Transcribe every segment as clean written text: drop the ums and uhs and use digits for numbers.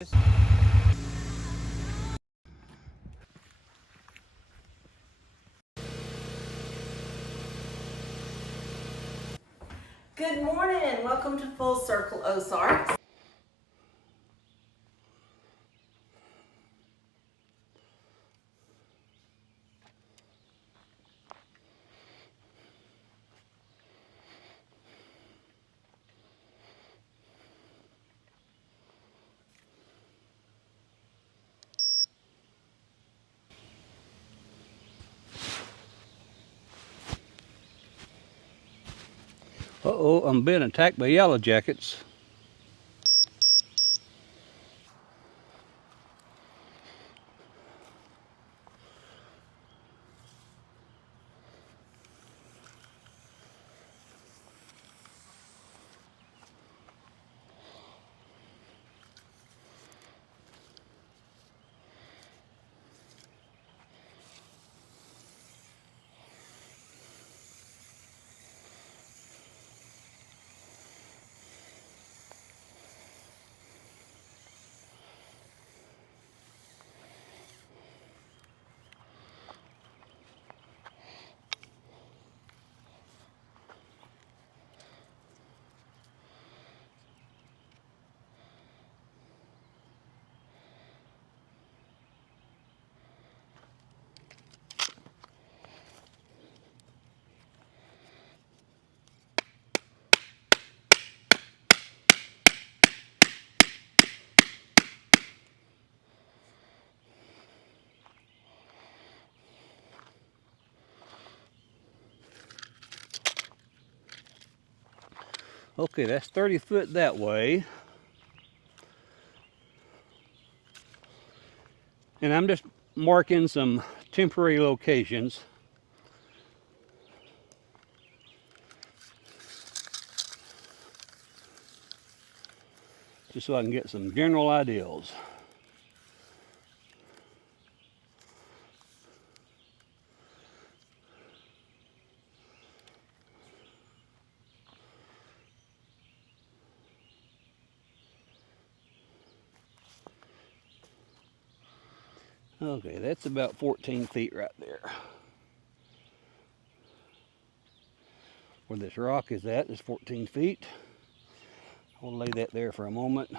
Good morning and welcome to Full Circle Ozarks. Uh-oh, I'm being attacked by yellow jackets. Okay, that's 30 foot that way. And I'm just marking some temporary locations. Just so I can get some general ideas. Okay, that's about 14 feet right there. Where this rock is at is 14 feet. I'll lay that there for a moment.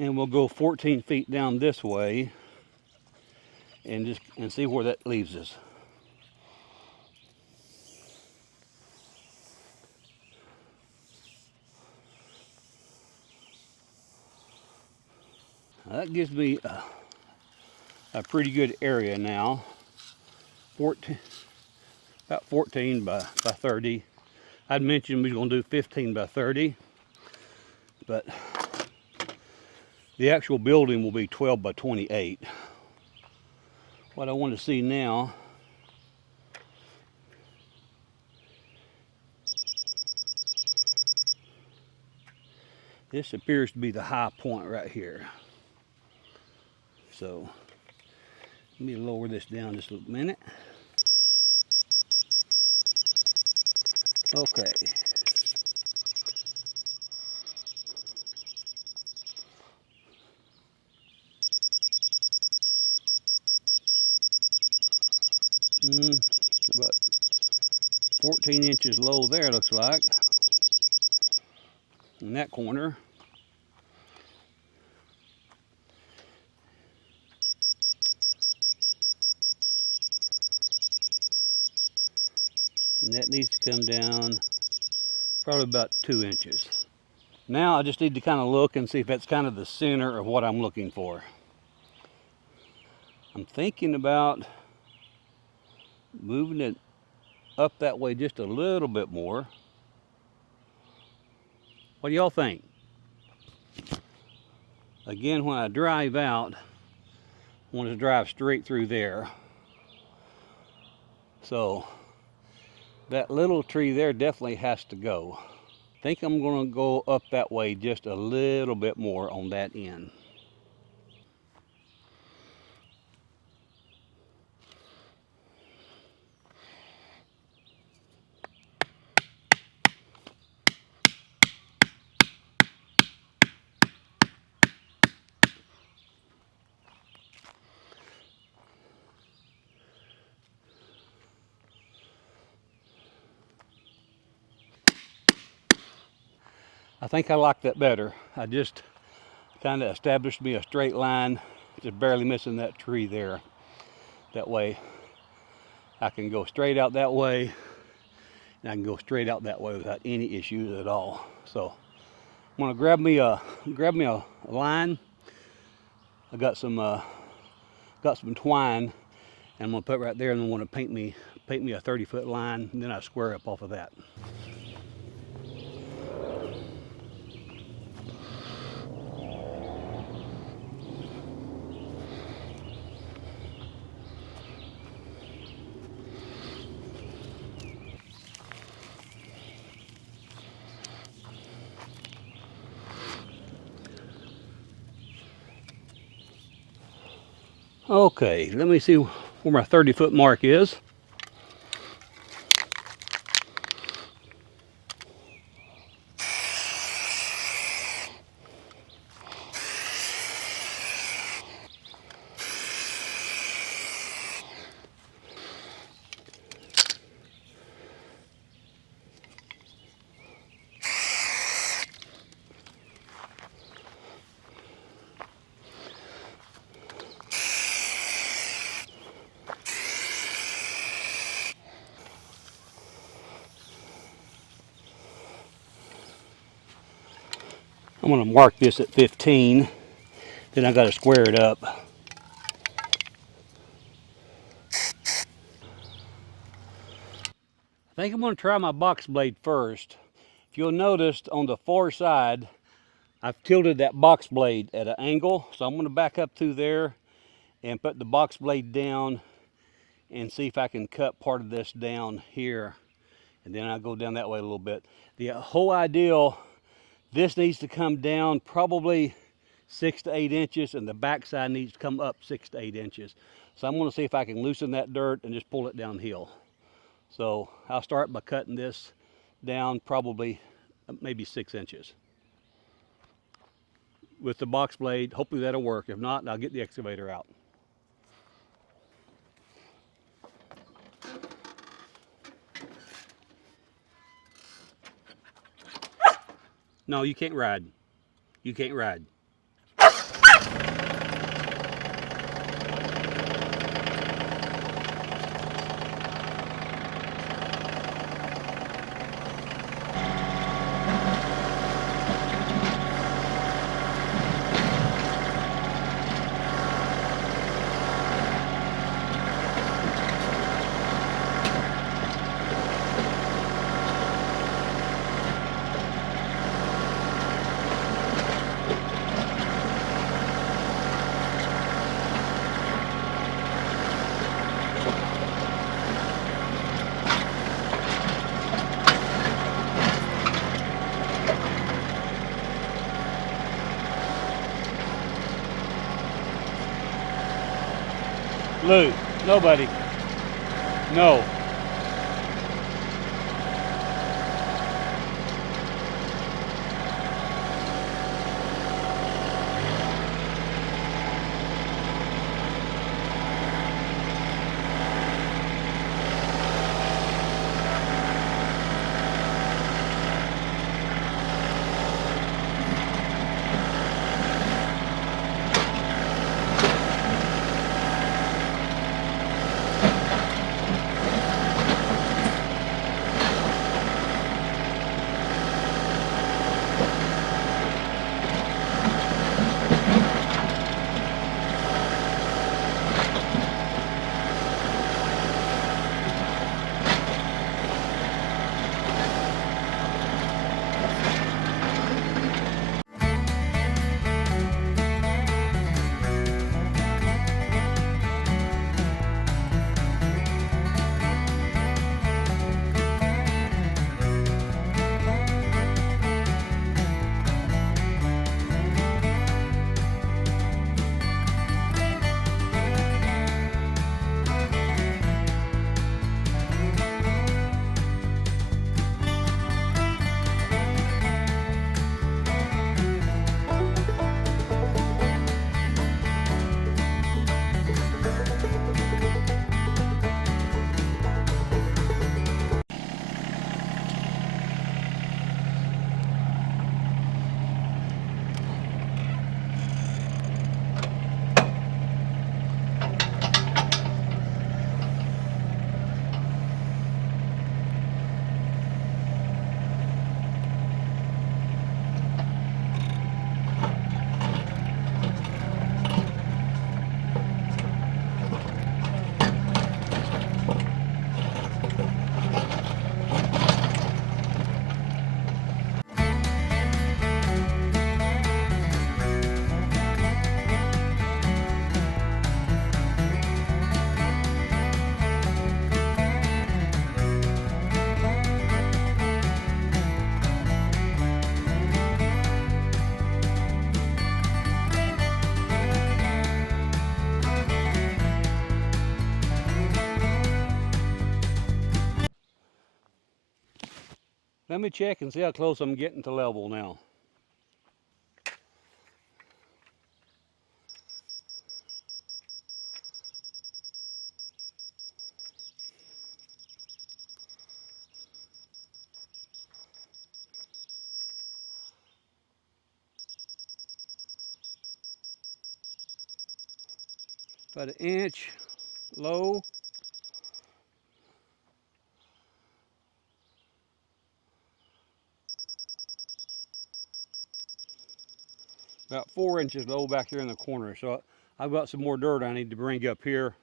And we'll go 14 feet down this way and see where that leaves us. Now that gives me a pretty good area now. 14, about 14 by 30. I'd mentioned we were going to do 15 by 30, but the actual building will be 12 by 28. What I want to see now this appears to be the high point right here. So let me lower this down just a minute. Okay. About 14 inches low there, looks like, in that corner. And that needs to come down probably about 2 inches. Now I just need to kind of look and see if that's kind of the center of what I'm looking for. I'm thinking about moving it up that way just a little bit more. What do y'all think? Again, when I drive out, I want to drive straight through there. So that little tree there definitely has to go. I think I'm going to go up that way just a little bit more on that end. I think I like that better. I just kind of established me a straight line, just barely missing that tree there. That way I can go straight out that way, and I can go straight out that way without any issues at all. So I'm gonna grab me a line. I got some twine, and I'm gonna put it right there, and I'm gonna paint me a 30-foot line, and then I square up off of that. Okay, let me see where my 30-foot mark is. I'm gonna mark this at 15, then I gotta square it up. I think I'm gonna try my box blade first. If you'll notice on the far side, I've tilted that box blade at an angle, so I'm gonna back up through there and put the box blade down and see if I can cut part of this down here, and then I'll go down that way a little bit. The whole ideal, this needs to come down probably 6 to 8 inches, and the back side needs to come up 6 to 8 inches. So I'm gonna see if I can loosen that dirt and just pull it downhill. So I'll start by cutting this down probably maybe 6 inches. With the box blade, hopefully that'll work. If not, I'll get the excavator out. No, you can't ride. You can't ride. Lou, nobody. No. Let me check and see how close I'm getting to level now. About an inch low. About 4 inches low back here in the corner. So I've got some more dirt I need to bring up here.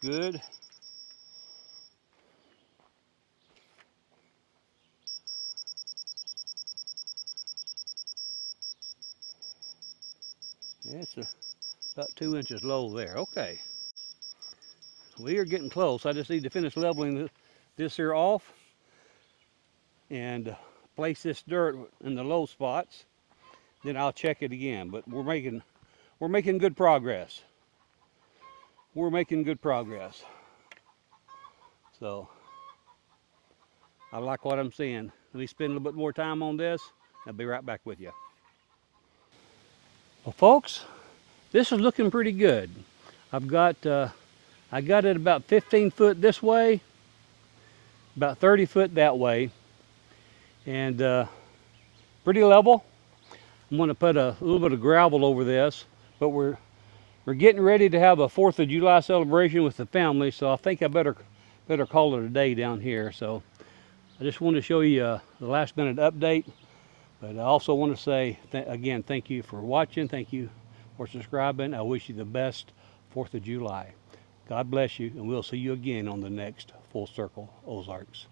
Good. Yeah, it's about 2 inches low there. Okay. We are getting close. I just need to finish leveling this here off and place this dirt in the low spots. Then I'll check it again. But we're making good progress. We're making good progress. So I like what I'm seeing. Let me spend a little bit more time on this. I'll be right back with you. Well, folks, this is looking pretty good. I got it about 15 foot this way, about 30 foot that way, and pretty level. I'm going to put a little bit of gravel over this, but we're getting ready to have a 4th of July celebration with the family, so I think I better call it a day down here. So I just want to show you the last minute update, but I also want to say again, thank you for watching. Thank you for subscribing. I wish you the best 4th of July. God bless you, and we'll see you again on the next Full Circle Ozarks.